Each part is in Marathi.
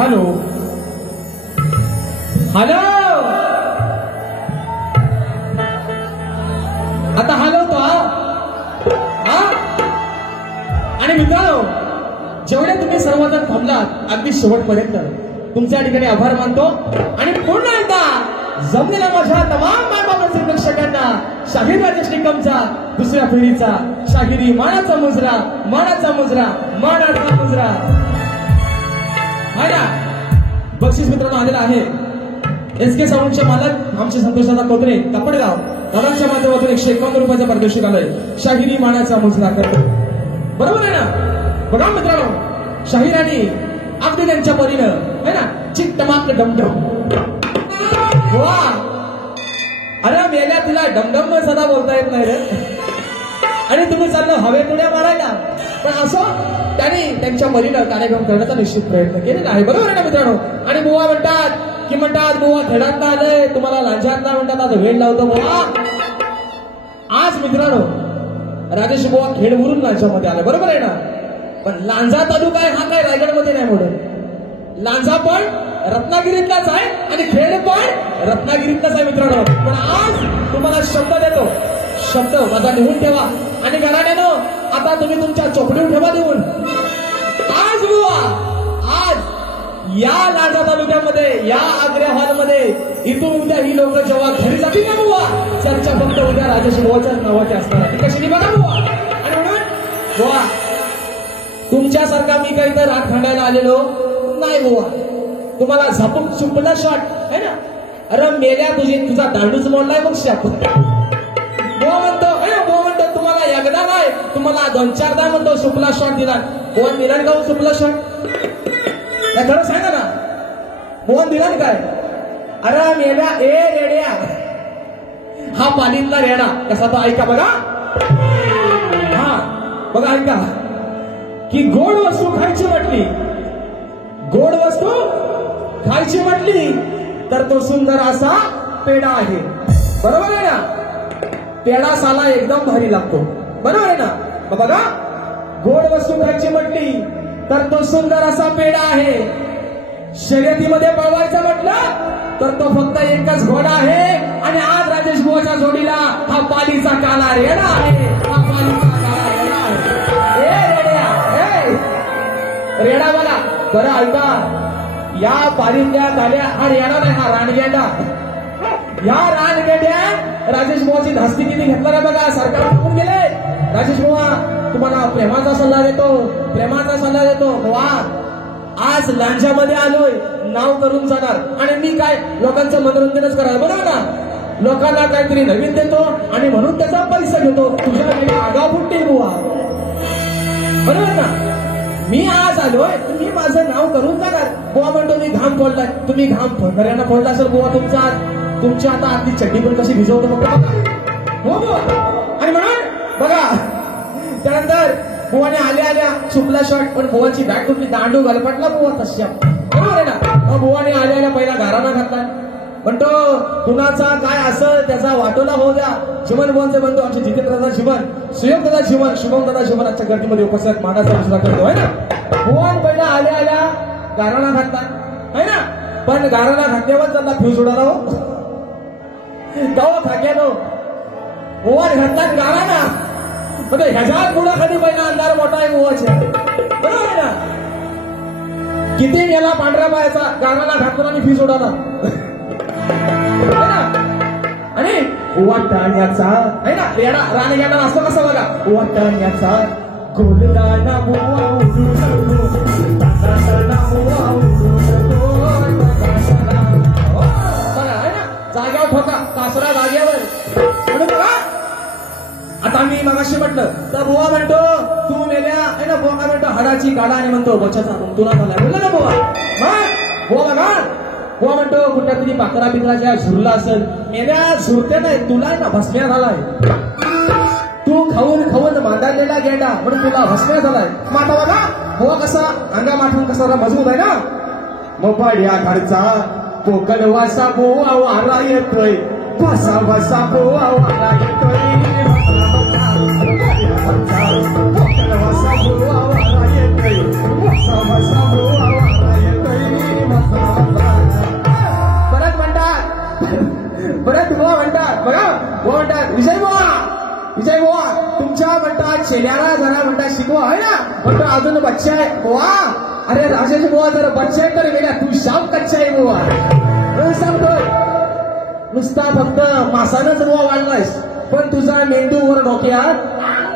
हॅलो हॅलो आता हलवतो हा. आणि मित्रांनो, जेवढे तुम्ही सर्वजण थांबलात अगदी शेवटपर्यंत तुमच्या ठिकाणी आभार मानतो. आणि पुन्हा एकदा जमलेल्या माझ्या तमाम मायबापांचे प्रेक्षकांना शाहीर राजेश निकमचा दुसऱ्या फेरीचा शाहिरी मानाचा मुजरा मानाचा मुजरा मानाचा मुजरा आहे ना. बक्षीस मित्रांनो आलेला आहे. SK साऊंडचे मालक आमचे संतोषदादा कोत्रे कपडगाव दादांच्या माध्यमातून 151 रुपयाचा पारितोषिक आलंय. शाहिरी मानाचा मुजरा करतो. बरोबर आहे ना. बघा मित्रांनो, शाहिरांनी अगदी त्यांच्या परीनं है ना चिक टमाक डमडम. वा अरे मेल्या तिला डमडम सदा बोलता येत नाही रे. आणि तुम्ही चाललं हवेत उड्या मारायला. पण असं त्यांनी त्यांच्या परीनं कार्यक्रम करण्याचा निश्चित प्रयत्न केलेला आहे. बरोबर आहे ना मित्रांनो. आणि बुवा म्हणतात बुवा खेळात आलंय तुम्हाला लांजात ना म्हणतात आज वेळ लावतो बुवा. आज मित्रांनो राजेश बुवा खेडवरून लांजामध्ये आला. बरोबर आहे ना. पण लांजा तालुका आहे हा काय रायगडमध्ये नाही म्हणून. लांजा पण रत्नागिरीतलाच आहे आणि खेड पण रत्नागिरीतलाच आहे मित्रांनो. पण आज तुम्हाला शब्द देतो. शब्द माझा लिहून ठेवा. आणि घराण्यानं आता तुम्ही तुमच्या चोपडीवर ठेवा देऊन. आज बुवा आज या लांजा तालुक्यामध्ये या आग्र्या हॉलमध्ये इथून उद्या ही लोक जेव्हा घरी जातील ना बुवा, चर्चा फक्त उद्या राजेश बुवाच्याच नावाची असणार आहे. कशी बघा बुवा. आणि म्हणून बुवा तुमच्यासारखा मी काही तर राग खांडायला आलेलो नाही बुवा. तुम्हाला झपूक चुपला शॉट है ना. अरे मेल्या तुझा दांडूच मोडलाय मग शाप. बुवा म्हणतो तुम्हाला एकदा नाही तुम्हाला 2-4दा म्हणतो सुपला शॉट दिला. बुवा दिला का सुपला शॉट. खरं सांगा ना मोहन दिला काय. अरे मेल्या ए रेड्या हा पालीतला रेडा कसा तो ऐका बघा. हा बघा ऐका की गोड वस्तू खायची म्हटली गोड वस्तू खायची म्हटली तर तो सुंदर असा पेढा आहे. बरोबर आहे ना. पेढा साला एकदम भारी लागतो. बरोबर आहे ना. बघा गोड वस्तू खायची म्हटली तर तो सुंदर असा पेढा आहे. शर्यतीमध्ये पळवायचं म्हटलं तर तो फक्त एकच घोडा आहे. आणि आज राजेश बुवाच्या जोडीला हा पालीचा काला रेडा आहे. हा पालीचा काला रेडा आहे. ए रेड्या रेडा बघा बरं ऐका. या पालीतल्या काल्या हा रेडा नाही हा रानगेंडा. या रानगेंड्या राजेश बुवाची धास्ती किती घेतला रे बघा. सरकार टाकून गेले. राजेश बुवा तुम्हाला प्रेमाचा सल्ला देतो बुवा. आज लांजामध्ये आलोय नाव करून जाणार आणि मी काय लोकांचं मनोरंजनच करायला. बरोबर ना. लोकांना काहीतरी नवीन देतो आणि म्हणून त्याचा पैसा घेतो. तुझ्या आगाव फुटते बुवा. बरोबर ना. मी आज आलोय तुम्ही माझं नाव करून जाणार. बुवा म्हणतो मी घाम फोडलाय. तुम्ही घाम फोडणाऱ्यांना फोडला असेल बुवा तुमची आता आतली चड्डी पण कशी भिजवतो बघा. हो बुवा. आणि म्हणून बघा त्यानंतर बुवाने आल्या चुकला शॉट पण बुवाची बॅट कुठली दांडू गलपटला बुवा तशा. बरोबर आहे ना. बुवाने आल्या पहिला गाराणा घातला. म्हणतो कुणाचा काय असं त्याचा वाटोला होऊ द्या. जीवन बुवांचे बंधू आमचे जितेंद्रदादा जीवन सुयोग दादा जीवन शुभम दादा जीवन आजच्या गर्दीमध्ये उपस्थित मानाचा मुजरा करतो आहे ना. बुवान पहिला आल्या गाराणा घातला आहे ना. पण गाराणा घातल्यावर त्यांना फ्यूज उडाला हो गाव खाक्यानो. बुवान घातला गाराणा म्हणजे ह्याच्यात पुढं कधी पहिला अंधार मोठा आहे बुवाच्या. बरोबर आहे ना. किती गेला पांढऱ्या बायाचा गाराला घातला आणि फीस उडाला. आणि वाटाण्याचा आहे ना रेडा रानगेंडा असतो कसं बघा. वाटाण्याचा गोलदाना बुवा उडू नको. बघा आहे ना जाग्यावर ठोका कासरा जाग्यावर. म्हणून बघा आता मी मगाशी म्हटलं तर बुवा म्हणतो तू मेल्या आहे ना. बुवा काय म्हणतो हाडाची गाडा आणि म्हणतो बचाचा तुला झालाय बोलला ना बुवा. बुवा बघा बुवा म्हणतो कुठल्या तरी पाकरा बिकराच्या झुरला असेल. मेल्या झुरते नाही तुला ना भस्म्या झालाय. तू खाऊन मांदारलेला गेंडा म्हणून तुला भस्म्या झालाय. मग आता बघा बुवा कसा अंगा माठून कसा मजबूत आहे ना. मोबाईल या घरचा कोकण वासा बुवा वारा येतोय. वासा वासा बुवा वारा येतोय. कोकण वासा बुवा वारा येतोय. वासा वासा बुवा वारा येतोय. बुवा म्हणतात विजय बुवा तुमच्या म्हणतात शेल्याला जरा म्हणतात शिकवा आहे ना म्हणतो अजून बच्चा आहे बुवा अरे राजाचे बुवा जरा बच्चा आहे तर गेल्या तू शाम कच्चा आहे बुवा सांगतोय नुसता फक्त मासानच बुवा वाढलायस पण तुझा मेंदू वर डोक्यात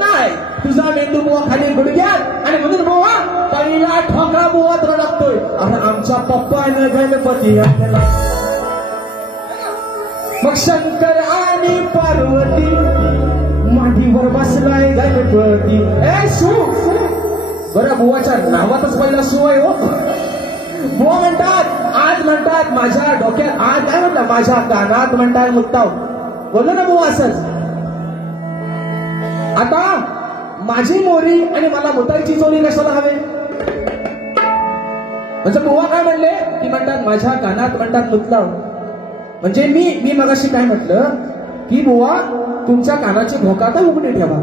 नाही तुझा मेंदू बुवा खाली गुडघ्यात आणि म्हणून बुवा पहिला ठोका बुवा तुला लागतोय अरे आमचा पप्पानं गणपती आणला मग शंकर आणि पार्वती मांडीवर बसलाय गणपती ए सू बरं बुवाच्या नावातच पहिला सू आहे हो बुवा म्हणतात आज माझ्या डोक्यात आज काय म्हणतात माझ्या कानात म्हणतात मुक्ताव बोललो ना बुवा असंच आता माझी मोरी आणि मला मुताईची चोरी कशाला हवे म्हणजे बुवा काय म्हणले की म्हणतात माझ्या कानात म्हणतात मुतलाव म्हणजे मी मगाशी काय म्हटलं की बुवा तुमच्या कानाची भोका तर उघडी ठेवा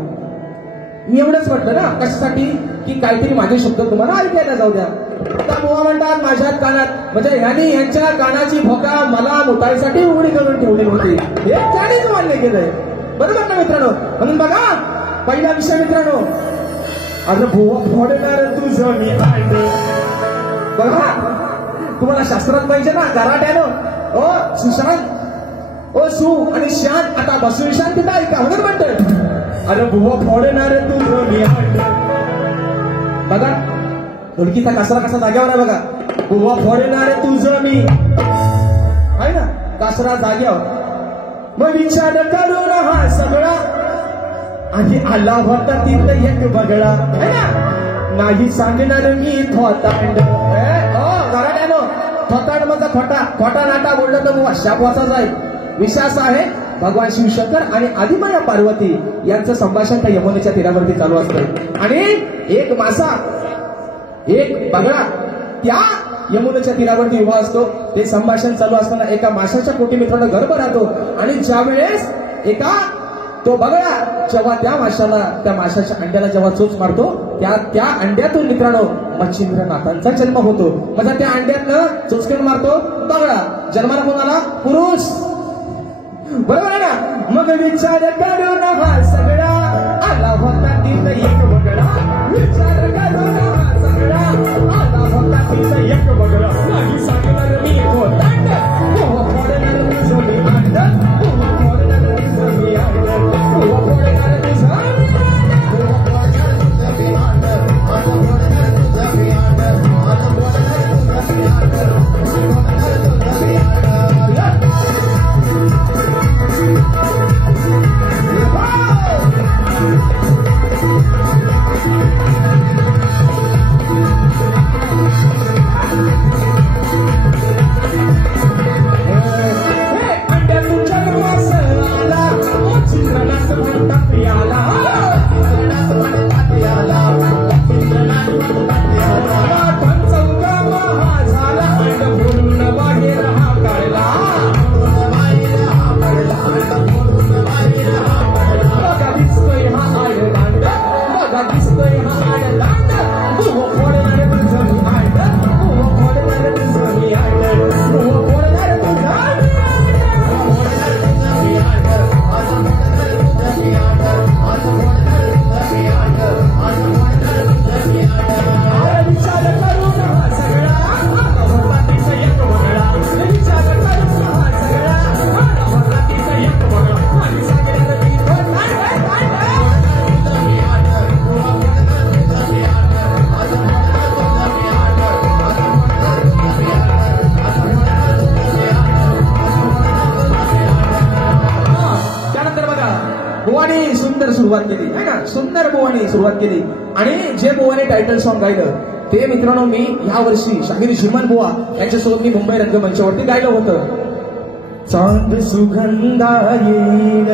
मी एवढंच म्हटलं ना कशासाठी की काहीतरी माझे शब्द तुम्हाला ऐकायला जाऊ द्या आता बुवा म्हणतात माझ्या कानात म्हणजे यांच्या कानाची भोका मला मुताईसाठी उघडी करून ठेवली होती हे त्यानेच मान्य केलंय बरोबर ना मित्रांनो म्हणून बघा पहिला विषय मित्रांनो आता बुवा फोडणार तुझं मी बघा तुम्हाला शास्त्रात पाहिजे ना गराट्यानं ओ सुशांत ओ सू आणि शांत आता बसून शांत तिथं ऐका म्हणून म्हणतोय अरे बुवा फोडणार तुझं मी बघा ढोलकीचा कासरा कसा जाग्यावर आहे बघा बुवा फोडणार तुझं मी आहे ना कासरा जाग्यावर मग विचार करून हा सगळा आणि आला होता तिथं एक बगळा है ना नाही सांगणार मी थोतांड गराट्यानो थोतांड मग खोटा नाटा बोललं तर मग शापवाचा जाईल विषय असा आहे भगवान शिवशंकर आणि आदिमाया पार्वती यांचं संभाषण त्या यमुनेच्या तीरावरती चालू असतं आणि एक मासा एक बगळा त्या यमुनेच्या तीरावरती उभा असतो ते संभाषण चालू असताना एका माशाच्या पोटी मित्रांनो गर्भ राहतो आणि ज्या वेळेस तो बगळा जेव्हा त्या माशाच्या अंड्याला जेव्हा चोच मारतो त्या अंड्यातून मित्रांनो मच्छिंद्रनाथांचा जन्म होतो म्हणजे त्या अंड्यातनं चोचकेन मारतो बगळा जन्माला कोणाला पुरुष बरोबर आहे ना मग विचार करून हा सगळा आला होता तिथं एक बगळा विचार करून हा सगळा आला होता तिथं एक बगळा नाही सांगणार मी थोतांड फोडणार तुझं मी अंड फोडणार तुझं मी अंड फोडणार तुझं सुंदर बुवानी सुरुवात केली आणि जे बुवाने टायटल सॉन्ग गायलं ते मित्रांनो मी ह्या वर्षी शाहीर श्रीमान बुवा यांच्यासोबत मी मुंबई रंगमंचावरती गायलं होतं चांद सुगंधा येईल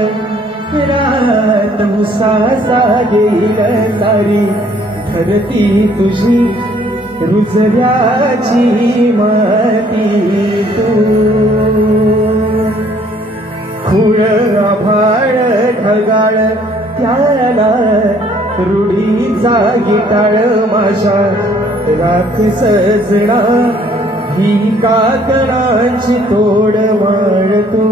रात मुसासा येईल सारी धरती तुझी रुजव्याची माती तू खुळ आभाळ ढगाळ त्याला रुढी जागी टाळ माशा राख सजना ही काकणांची तोड माळ तू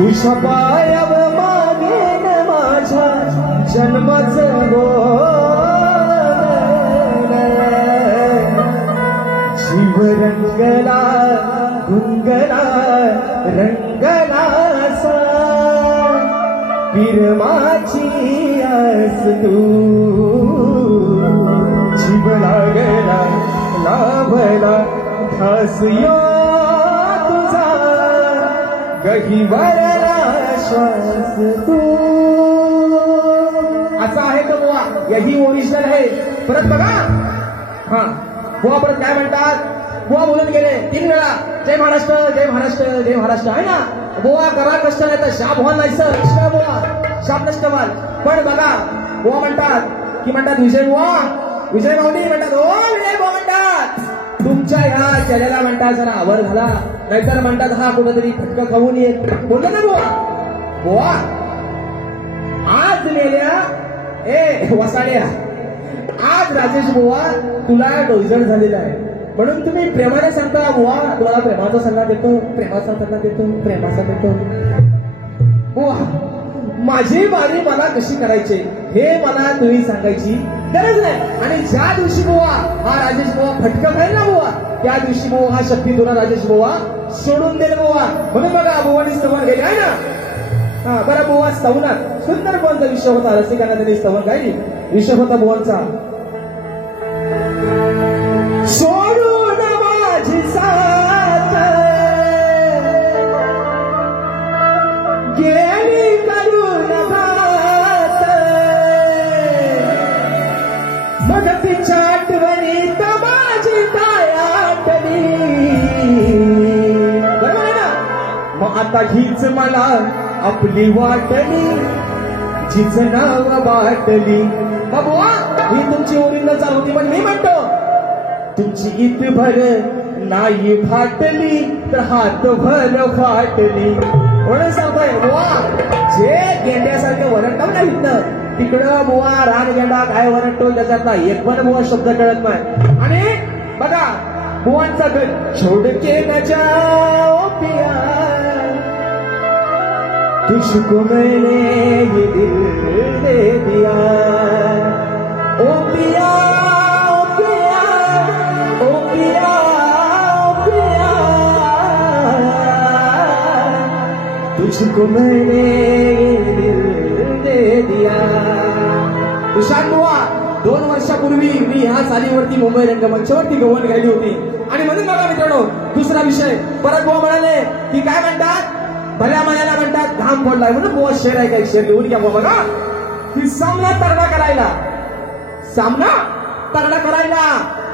तुझ्या पायावर मागेन माझ्या जन्माचं जीव रंगला गुंगला रंगलासा पिरमाची आस तू जीव लागला लाभला ठास यो तुझा गहिवरला श्वास तू. असा आहे तो बुवा, यही ओरिजिनल आहे. परत बघा हा बुवा परत काय म्हणतात. बुवा बोलून गेले 3 वेळा जय महाराष्ट्र जय महाराष्ट्र जय महाराष्ट्र आहे ना. बुवा करा कष्ट नाही तर शाप व्हाल नाही सर कृष्ण बुवा शाप नष्ट व्हाल. पण बघा बुवा म्हणतात विजय बुवा विजय माऊली म्हणतात ओ विजय बुवा म्हणतात तुमच्या ह्या चेहऱ्याला म्हणतात जरा आवर घाला नाहीतर म्हणतात हा कुठेतरी फटकं खाऊन ये बोलतो ना बुवा आज मेल्या ए वसाड्या आज राजेश बुवा तुला डोईजड झालेला आहे म्हणून तुम्ही प्रेमाने सांगता बुवा तुम्हाला प्रेमाचा सल्ला देतो प्रेमाचा देतो बुवा माझी बारी मला कशी करायची हे मला तुम्ही सांगायची गरज नाही. आणि ज्या दिवशी बुवा हा राजेश बुवा फटकं खाईल ना बुवा त्या दिवशी बुवा हा शक्ती तुला राजेश बुवा सोडून देईल बुवा. म्हणून बघा बुवानी स्तवन गेली आहे ना. हा बरं बुवा स्तवनात सुंदर बुवांचा विषय होता रसिकांना त्यांनी स्तवन गायली. विषय होता बुवांचा सोडून माझी साथ गेली करून घात मग तिच्या आठवणीत माझी काय आठली. बरोबर आहे ना. मग आता हीच मला आपली वाटली जिच नाव वाटली. बाबा ही तुमची ओरिजिनल चालू होती पण मी म्हणतो तुमची इत भर नाही फाटली तर हात भर फाटली. म्हणून सांगतोय बुवा जे गेंड्यासारखे वरटव ना इथनं तिकडं बुवा रान गेंडा काय वरटतो त्याच्यातला एक पण बुवा शब्द कळत नाही. आणि बघा बुवांचा गट छोड के न जाओ पिया तुझको मैंने ये दिल दे दिया ओ पिया ओ पिया ओ पिया ओ पिया तुझको मैंने ये दिल दे दिया. तुषार बुवा 2 वर्षापूर्वी मी ह्या चालीवरती मुंबई रंगमंचावरती गवण गायली होती. आणि म्हणून बघा मित्रांनो दुसरा विषय परत बुवा म्हणाले की काय म्हणतात भल्या मनाला म्हणतात घाम पडलाय म्हणून बुवा शेर आहे का एक शेर लिहून घ्या बुवा. बघा की सामना तगडा करायला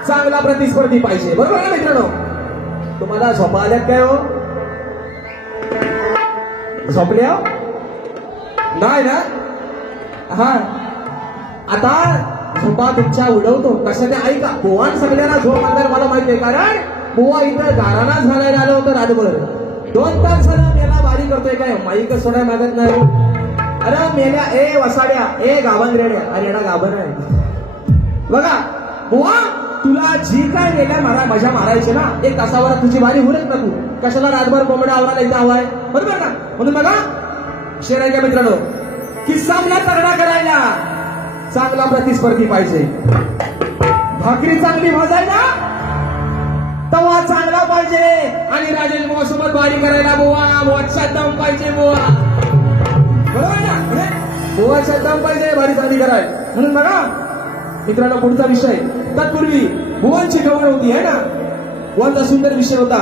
चांगला प्रतिस्पर्धी पाहिजे. बरोबर ना मित्रांनो. तुम्हाला झोपा आल्यात काय हो झोपल्या नाही ना. हा आता झोपा तुमच्या उडवतो कशाने ऐका बुवान सगळ्यांना झोप आणणार मला माहिती आहे कारण बुवा इथं गाराना झाडायला आलं होतं रातभर 2 तास झाला मेला बारी करतोय काय माईक सोडाय मागत नाही. अरे मेल्या ए वसाड्या ए गाभण रेड्या अरे येणा गाभण आहे. बघा बुवा तुला जी काय मेल्या मजा मारायची ना 1 तासावर तुझी बारी होईल ना तू कशाला रातभर कोंबड्या आवरायला इथं हवाय. बरोबर ना. म्हणून बघा शेर आहे का मित्रांनो की सामना तगडा करायला चांगला प्रतिस्पर्धी पाहिजे. भाकरी चांगली भाजायला तवा चांगला पाहिजे. आणि राजेश बुवा सोबत बारी करायला बुवाचा दम पाहिजे बुवा. बरोबर ना. बुवाचा दम पाहिजे बारी चांगली कराय. म्हणून बघा मित्रांनो पुढचा विषय तत्पूर्वी बुवांची गवळ होती है ना. बुवांचा सुंदर विषय होता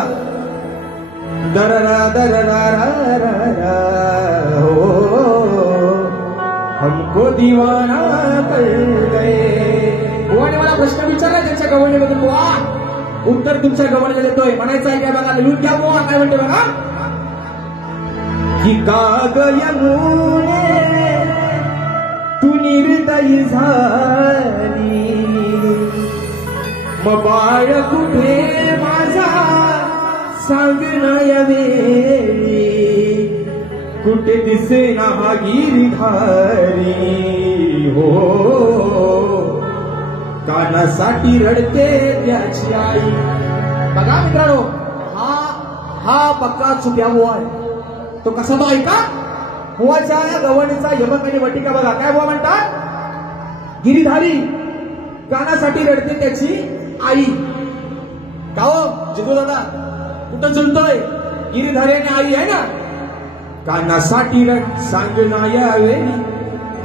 दररा दररा हो हमको दीवाना कर गए. बुवाने मला प्रश्न विचारला त्यांच्या गवळणीमधून बुवा उत्तर तुमच्या गवळणीला देतोय म्हणायचं आहे काय बघा लिहून घ्या बुवा काय म्हणते बघा की काग यमुने तू निर्दयी झाली मग बाळ कुठे माझा सांगणं यावेळी कुठे दिसे ना हा गिरधारी हो कानासाठी रडते त्याची आई. बघा मित्रांनो हा पक्का चुक्या बुवा आहे. तो कसा तो ऐका. बुवाच्या या गवणीचा यमक आणि वटिका बघा. काय बुवा म्हणतात? गिरीधारी कानासाठी रडते त्याची आई. का हो जितू दादा कुठं चुलतोय? गिरीधारी आणि आई आहे ना. कानासाठी रड सांगना यावेळी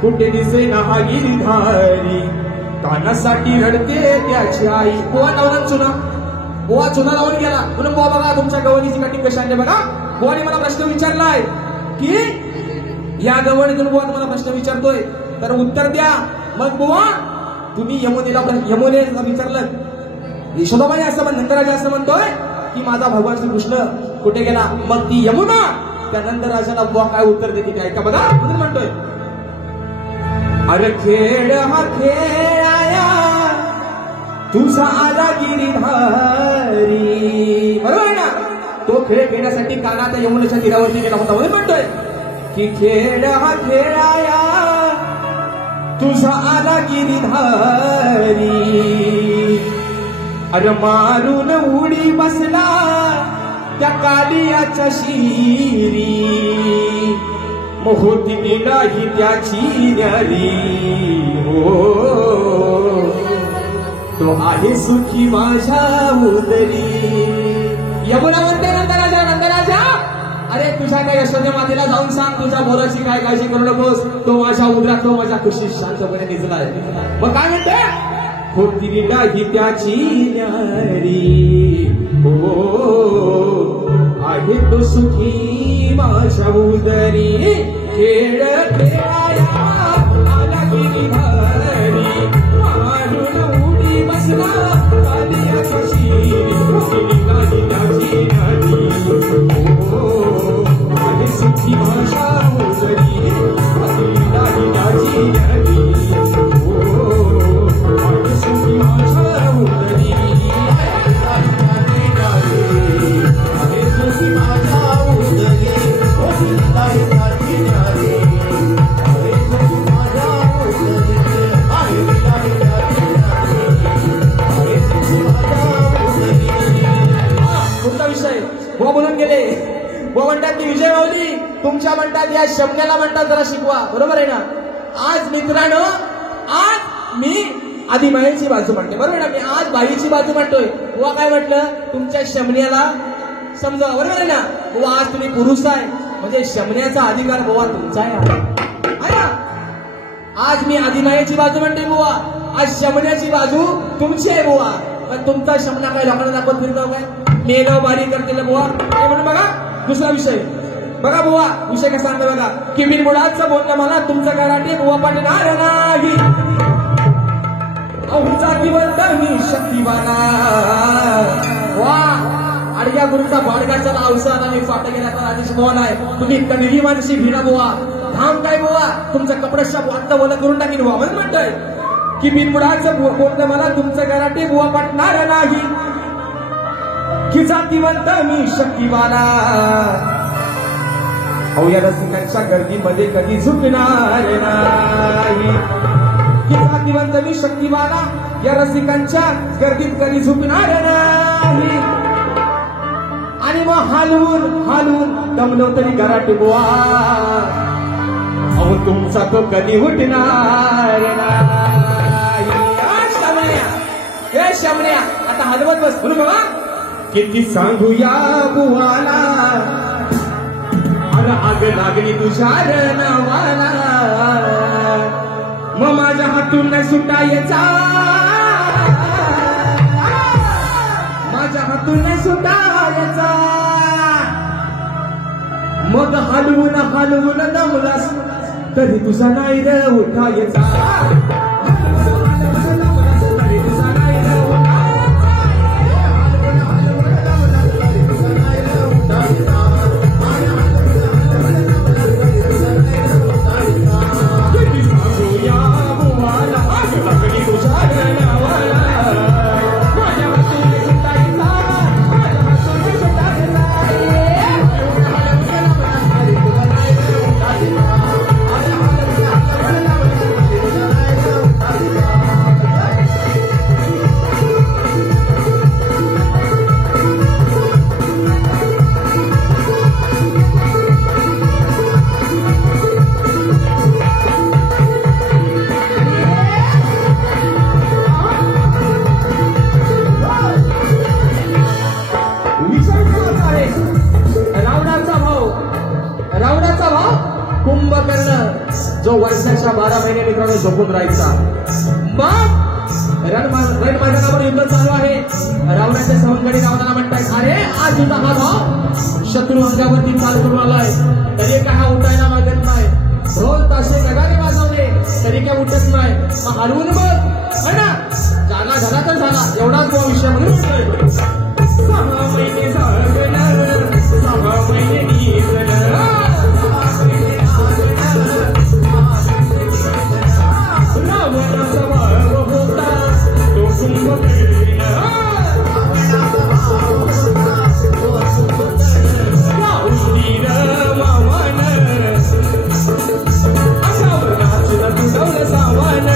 कुठे दिसे ना हा गिरीधारी. कानासाठी रडते त्याची आई. बुवा लावला चुना. बुवा चुना लावून गेला म्हणून बुवा बघा तुमच्या गवणीची कटिंग कशी आणली बघा. बुवाने मला प्रश्न विचारलाय की या गवणीतून बुवा तुम्हाला प्रश्न विचारतोय तर उत्तर द्या. मग बुवा तुम्ही यमुनेला विचारलं यशोदाबाई असं म्हण नंदराजा असं म्हणतोय की माझा भगवान श्रीकृष्ण कुठे गेला. मग ती यमुना त्या नंदराजाला बुवा काय उत्तर देते ते ऐका बघा. म्हणून म्हणतोय अरे खेळ हा खेळाया तुझा आला गिरीधारी. बरोबर आहे ना. तो खेळ खेळण्यासाठी काना त्या यमुनेच्या तीरावरती गेला होता. म्हणून म्हणतोय की खेळ हा खेळाया तुझा आला गिरीधारी. अरे मारून उडी बसला त्या कालियाच्या शिरी. होती नाही त्याची न्यारी. हो तो आहे सुखी माझ्या उदरी. यमुना म्हणते नंदराजा नंदराजा अरे तुझ्या काय यशोदे मातेला जाऊन सांग तुझ्या बोलाची काय काळजी करू नकोस. तो माझ्या उदरात तो माझ्या खुशीत शांतपणे निजलाय. मग काय म्हणते? होती नाही त्याची न्यारी. हो आहे तो सुखी माझ्या उदरी. खेळ खेळाया आला गिरीधारी. मारून उडी बसला कालियाच्या शिरी. होती नाही त्याची न्यारी. आहे सुखी माझ्या उदरी. होती नाही त्याची न्यारी. आहे सुखी माझ्या उदरी. आहे सुखी माझ्या उदरी. होती नाही त्याची न्यारी. आहे सुखी माझ्या उदरी. आहे नाही त्याची न्यारी. आहे सुखी माझ्या उदरी. कोणता विषय बुवा बोलून गेले. बुवा म्हणतात की विजय माऊली तुमच्या म्हणतात या शब्दाला म्हणतात जरा शिकवा. बरोबर आहे ना. आज मित्रांनो आज मी आधी बाईची बाजू म्हणते. बरोबर ना. मी आज बाईची बाजू म्हणतोय. बुवा काय म्हटलं तुमच्या शमन्याला समजा. बरोबर आहे ना. बुवा आज तुम्ही पुरुष आहे म्हणजे शमन्याचा अधिकार बुवा तुमचा आहे ना. आज मी आदिमायेची बाजू म्हणते बुवा. आज शमन्याची बाजू तुमची आहे बुवा. पण तुमचा शमना काय लोकांना दाखवत फिरतो काय मेलो बारी करते बुवा. काय म्हणून बघा दुसरा विषय बघा बुवा. विषय कसा सांगतो बघा की बिनबुडाचं बोलणं मला तुमचं कराटे बुवा पडणार नाही. जातीवंत मी शक्तिवाना. वा आडग्या गुरुचा बाडगाचा अवसान आणि फाट गेल्याचा राजेश मोहन आहे. तुम्ही कधीही मानशी भिना बुवा. धाम काय बुवा तुमचं कपड्याच्या वाटतं बोला करून टाकीन बुवा. म्हणून म्हणतोय की बिनबुडाचं बोलणं मला तुमचं कराटे बुवा पटणार नाही. की जातीवंत मी शक्तिवाना. अहो या रसिकांच्या गर्दीमध्ये कधी झुकणार नाही. की जातीवंत मी शक्तिवाना या रसिकांच्या गर्दीत कधी झुकणार नाही. आणि मग हालवून हालवून दमलो तरी कराटे बुवा. अहो तुमचा तो कधी उठणार नाही. शमन्या आता हलवत बस. म्हणून बघा किती सांगूया बुवाला. अरे आग लागली तुझ्या नावाला. मग माझ्या हातून नाही सुटायचा. माझ्या हातून नाही सुटायचा. मग हलवून हलवून दमलास तरी तुझा नाही रे उठायचा. जो वर्षाच्या 12 महिने मित्रांनो झोपून राहायचा. मग रण मैदानावर युद्ध चालू आहे. रावणाच्या सवंगडी रावणाला म्हणतायत, अरे आज तुझा हा भाव शत्रू अंगावरती चाल करून आलाय, तरी काय हा उठायला मागत नाही. ढोल ताशे गगाने वाजवले तरी काय उठत नाही. मग हरवून बघ है ना, जागा झाला तर झाला, एवढाच तो विषय म्हणून म्हणतोय. 6 महिने झालं, 6 महिने निघलं, रावणाचा भाव होता तो कुंभकर्ण, राहुंदीर मामान, अंगावर नाचलं तुझं सामान,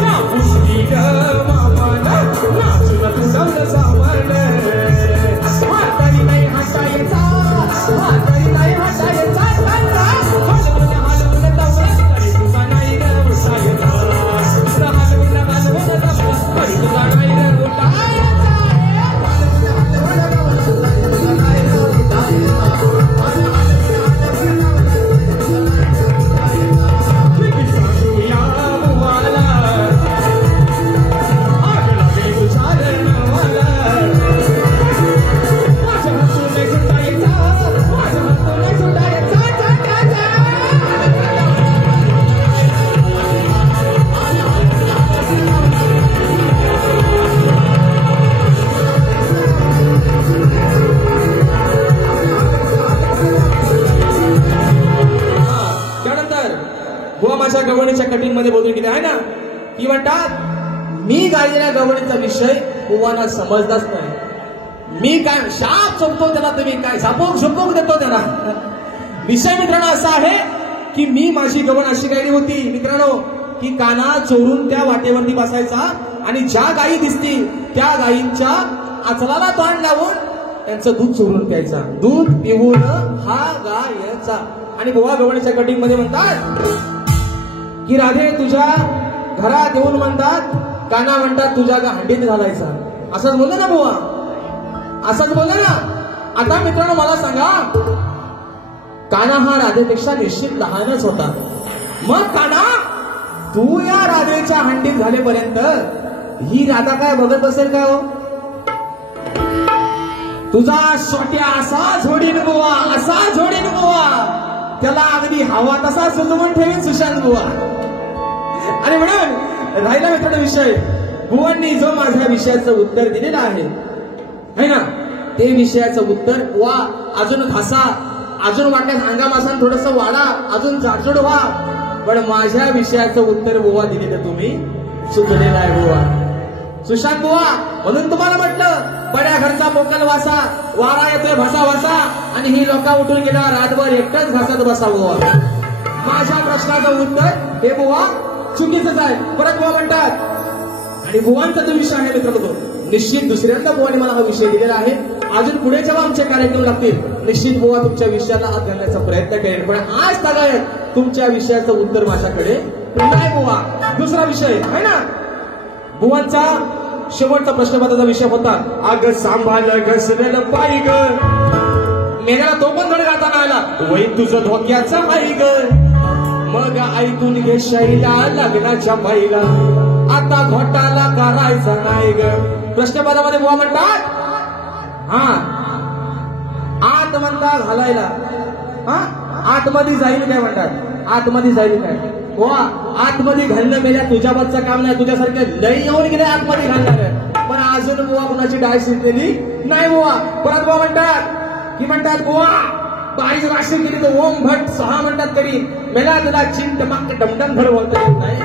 राहुंदीर मामान, नाचलं तुझं सामान. म्हातारी नाही हटायचा, म्हातारी नाही हटायचा, हलवून हलवून दमला तरी तुझा नाही ग उठायचा, हलवून हलवून दमला तरी तुझा नाही ग उठायचा. गवळीच्या कटिंग मध्ये बोलून किती आहे ना, की म्हणतात मी गायलेल्या गवळीचा विषय बुवांना समजलाच नाही. मी काय शाप झोपतो त्याला, तुम्ही काय झोपूक देतो त्याला. विषय मित्रांनो असा आहे की मी माझी गवळ अशी गायली होती मित्रांनो, की काना चोरून त्या वाटेवरती बसायचा आणि ज्या गायी दिसतील त्या गायींच्या आचलाला तोंड लावून त्यांचं दूध चोरून प्यायचा, दूध पिऊन हा गायचा. आणि बुवा गवळीच्या कटिंग मध्ये म्हणतात की राधे तुझ्या घरात येऊन म्हणतात, काना म्हणतात तुझ्या हंडीत घालायचा. असंच बोललं ना बुवा, असंच बोललं ना. आता मित्रांनो मला सांगा, काना हा राधेपेक्षा निश्चित लहानच होता. मग काना तू या राधेच्या हंडीत घालेपर्यंत ही राधा काय बघत असेल का हो? तुझा सोट्या असा झोडीन बुवा, असा झोडीन बुवा, त्याला अगदी हवा तसा सुलवून ठेवीन सुशांत बुवा. आणि म्हणून राहिला मित्रांनो विषय, बुवांनी जो माझ्या विषयाचं उत्तर दिलेलं आहे है ना, ते विषयाचं उत्तर वा अजून घासा, अजून वाटल्यास अंगामासा थोडस वाढा, अजून जाडजूड व्हा, पण माझ्या विषयाचं उत्तर बुवा दिलेलं तुम्ही चुकलेलं आहे बुवा, सुशांत बुवा. म्हणून तुम्हाला म्हटलं बड्या घरचा मोकल वासा, वारा येतोय भसा भसा, आणि ही लोक उठून गेला रातभर एकटाच घासात बसा बुवा. माझ्या प्रश्नाचं उत्तर हे बुवा चुकीचंच आहे. परत बुवा म्हणतात, आणि बुवांचा जो विषय आहे मित्रांनो, निश्चित दुसऱ्यांदा बुवाने मला हा विषय दिलेला आहे. अजून पुढे जेव्हा आमचे कार्यक्रम लागतील निश्चित बुवा तुमच्या विषयाला हात घालण्याचा प्रयत्न करेल, पण आज तागायत तुमच्या विषयाचं उत्तर माझ्याकडे नाही बुवा. दुसरा विषय आहे ना, बुवांचा शेवटचा प्रश्नपत्राचा विषय होता, अग सांभाळ घसरेल पायी ग, मेघाला तो पण धड गाताना आला, वै तुझं धोक्याचं पायी ग, मग ऐकून घे शैला लग्नाच्या बाईला, आता घोटाला करायचा नाही ग. प्रश्नपदामध्ये बुवा म्हणतात, हा आत म्हणता घालायला, हा आतमध्ये जाईल काय म्हणतात, आतमध्ये जाईल काय बुवा, आतमध्ये घालणं मेल्या तुझ्याबद्दलचं काम नाही, तुझ्यासारखं लई येऊन गेले आतमध्ये घालणार, पण अजून बुवा कुणाची डाय शिजलेली नाही बुवा. परत बुवा म्हणतात की म्हणतात बुवा बाईच राशी केली तर ओम भट 6 म्हणतात तरी मेला तुला चिन टमाक डमडम धड बोलता येत नाही,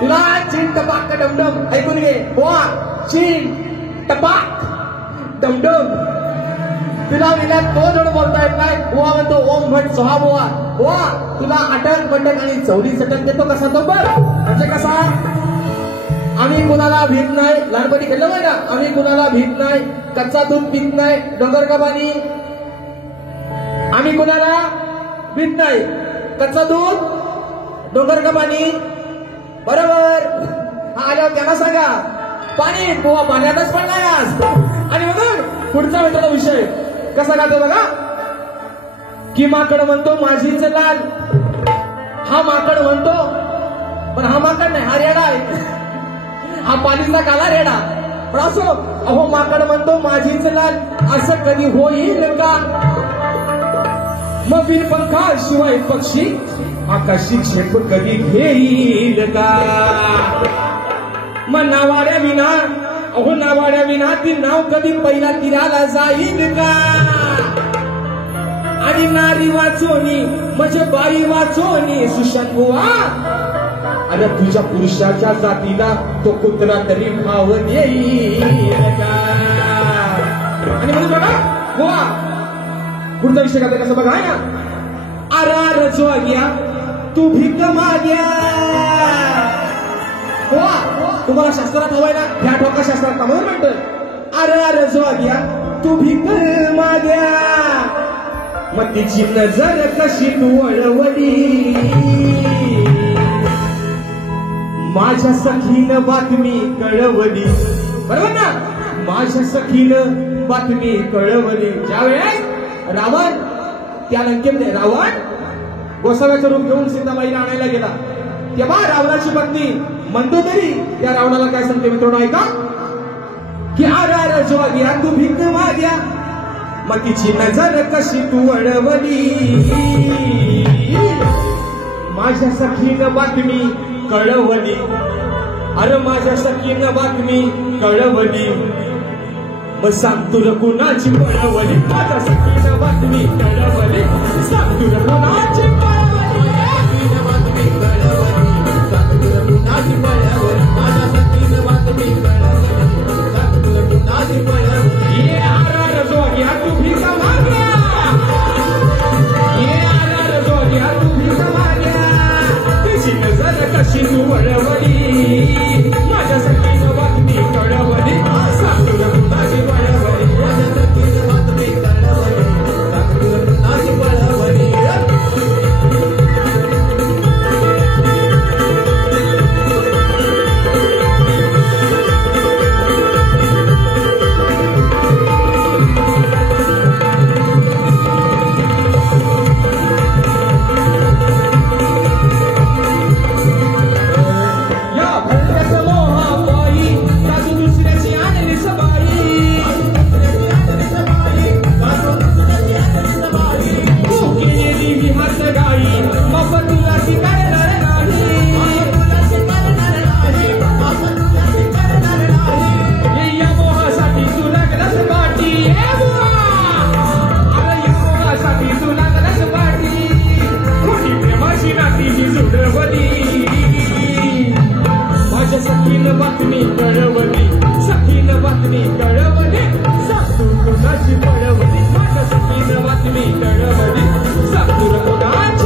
तुला चिन टपाक डमडम ऐकून घे बुवा, चिन टपाक डमडम तुला गेल्या तो धड बोलता येत नाही बुवा. म्हणतो ओम भट 6 बुवा, बुवा तुला अटक बटक आणि चौली चटक देतो कसा तो बघ. म्हणजे कसा, आम्ही कुणाला भीत नाही, लहानपणी खेळलं नाही ना, आम्ही कुणाला भीत नाही, कच्चा दूध पित नाही, डोंगर का पाणी, आम्ही कुणाला भीत नाही, कच्चा दूध डोंगर का पाणी, बरोबर. आल्यावर त्यांना सांगा पाणी बुवा पाण्यातच पडलाय आज. आणि म्हणून पुढचा मित्राचा विषय कसा गातो बघा, की माकड म्हणतो माझीच लाल. हा माकड म्हणतो, पण हा माकड नाही, हा रेडा आहे. हा पाणीचा काला रेडा. पण असो, अहो माकड म्हणतो माझीच लाल, असं कधी होईल का? मग बिनपंखा शिवाय पक्षी आकाशी झेप कधी घेईल का? मग नावाड्या विना, अहो नावाड्या विना ती नाव कधी पहिला तीराला जाईल का? आणि नारी वाचोनी म्हणजे बाई वाचोनी सुशांत बुवा, अरे तुझ्या पुरुषाच्या जातीला तो कुत्रा तरी भाव येईल का? आणि म्हणून बघा बुवा, पुढचा विषय काय कसं बघा ना. अरे रजवाग्या तू भीक माग्या. बुवा तुम्हाला शास्त्रात हवाय ना, ह्या ठोका शास्त्रात का म्हणून म्हणतोय अरे रजवाग्या तू भीक माग्या. मग तिची नजर कशी तू वळवली, माझ्या सखीनं बातमी कळवली. बरोबर ना, माझ्या सखीनं बातमी कळवली. ज्यावेळेस रावण त्या लंकेमध्ये, रावण गोसाव्याचं रूप घेऊन सीताबाईला आणायला गेला, तेव्हा रावणाची पत्नी मंदोदरी त्या रावणाला काय सांगते मित्रांनो ऐका, की अरे रजवाग्या तू भीक माग्या. मग तिची नजर कशी तू वळवली, माझ्या सखीनं बातमी कळवली. अरे माझ्या सखीनं बातमी कळवली. मग सांग तुला कुणाची कळवली, माझ्या सखीनं बातमी कळवली. सांग तुला कुणाची कळवली, बातमी कळवली. सांग तुला कुणाची कळवली, माझ्या सखीनं बातमी कळवली. सांग तुला कुणाची कळवली. ये आरा रजवाग्या तू भीक माग्या, ये आरा रजवाग्या तू भीक माग्या. तिची नजर कशी तू वळवली, माझ्या सखीनं बातमी कळवली. सांग तुला कुणाची कळवली, माझ्या सखीनं बातमी कळवली. सांग तुला कुणाची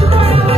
कळवली.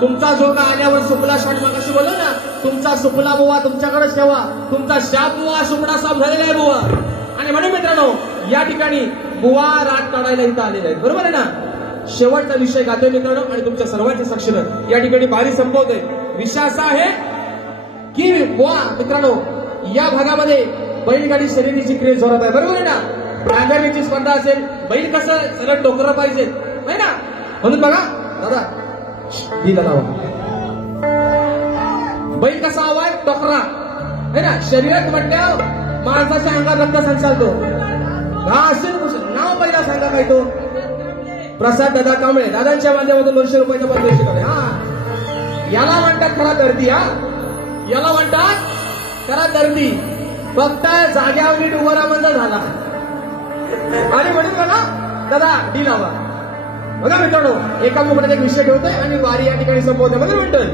तुमचा जो का आल्यावर सुपला शाट मागाशी बोललो ना, तुमचा सुपला बुवा तुमच्याकडेच ठेवा. तुमचा शाप बुवा सुपडा साफ झालेला आहे बुवा. आणि म्हणून मित्रांनो या ठिकाणी बुवा रात काढायला इथं आलेले आहेत. बरोबर आहे ना. शेवटचा विषय गातोय मित्रांनो आणि तुमच्या सर्वांच्या साक्षीनं या ठिकाणी बारी संपवतोय. विषय असा आहे की बुवा मित्रांनो या भागामध्ये बैलगाडी शर्यतीची क्रेज जोरात आहे. बरोबर आहे ना. नांगरणीची स्पर्धा असेल, बैल कसं सरळ टोकरं पाहिजे नाही ना. म्हणून बघा दादा दिला लावा, बैल कसा हवाय टोकरा है ना. शरीरात म्हटल्यावर माणसाच्या अंगात रक्त संचालतो. नाव पहिला सांगा काय तो प्रसाद दादा कांबळे. दादांच्या माध्यमातून 200 रुपयाचा परदेशी काढे. हा याला म्हणतात खरा दर्दी. हा याला म्हणतात खरा दर्दी. फक्त जाग्यावर नीट उभा राहा झाला. आणि म्हणून बघा दादा डी लावा. बघा मित्रांनो एका मुकड्यात एक विषय ठेवतोय आणि वारी या ठिकाणी संपवतोय. बघा म्हणतोय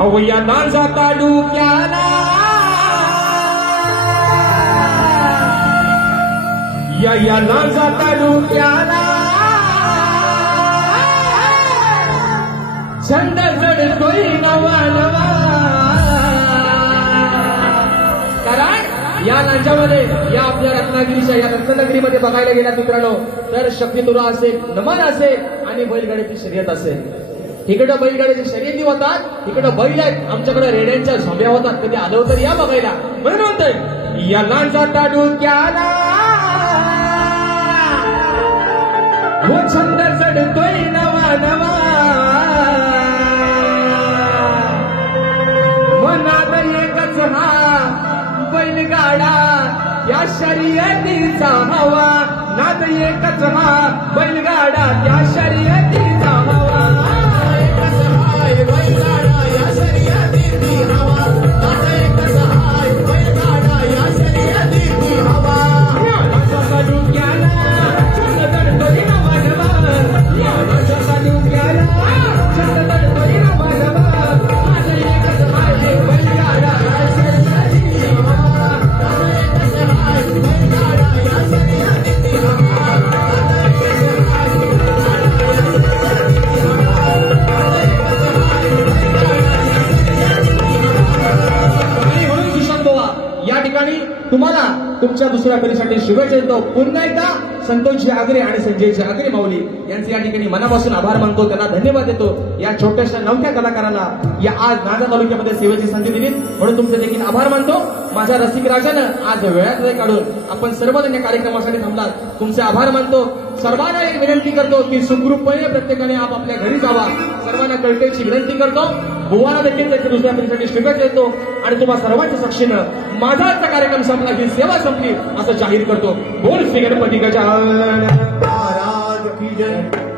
अवया ना जाता डुक्याला याला जाता डोक्याला छंद चढतोय नवा नवा. कारण या नांच्यामध्ये या आपल्या रत्नागिरीच्या या रत्ननगरीमध्ये बघायला गेल्या मित्रांनो तर शक्तितुरा असेल, नमन असेल आणि बैलगाडीची शर्यत असेल. इकडं बैलगाडीची शर्यती होतात, इकडं बैल आहेत, आमच्याकडे रेड्यांच्या झोंब्या होतात. कधी आलो तर या बघायला. म्हणून म्हणतोय याला जाता डोक्याला हो छंद चढतोय नवा नवा. मनात एकच हा बैलगाडा या शर्यतीचा हवा. नाद एकच हा बैलगाडा त्या शर्यतीचा हवा. एकच हाय बैलगाडा या शर्यतीची हवा. नाद एकच हाय बैलगाडा या शर्यतीची हवा. याला डोक्याला छंद चढतोय नवा नवा. याला डोक्याला छंद चढतोय नवा नवा. नाद एकच हाय बैलगाडा या शर्यतीची हवा. नाद एकच हाय बैलगाडा या शर्यतीची हवा. आणि म्हणून किशन बुवा या ठिकाणी तुम्हाला तुमच्या दुसऱ्या फेरीसाठी शुभेच्छा देतो. पुन्हा एकदा संतोषजी आगरे आणि संजयजी आगरे माऊली यांचे या ठिकाणी मनापासून आभार मानतो, त्यांना धन्यवाद देतो. या छोट्याशा नवख्या कलाकाराला या आज नांदगाव तालुक्यामध्ये सेवेची संधी दिली म्हणून तुमचे देखील आभार मानतो. माझ्या रसिक राजानं आज वेळात वेळ काढून आपण सर्वजण या कार्यक्रमासाठी थांबलात, तुमचे आभार मानतो. सर्वांना एक विनंती करतो की सुखरूपपणे प्रत्येकाने आपापल्या घरी जावा. सर्वांना कळकळीची विनंती करतो. बुवाला देखील त्याच्या दुसऱ्या फेरीसाठी शुभेच्छा देतो आणि तुम्हा सर्वांच्या साक्षीनं माझा आजचा कार्यक्रम संपला, ही सेवा संपली असं जाहीर करतो. बोल श्री गणपती गजानन महाराज की जय.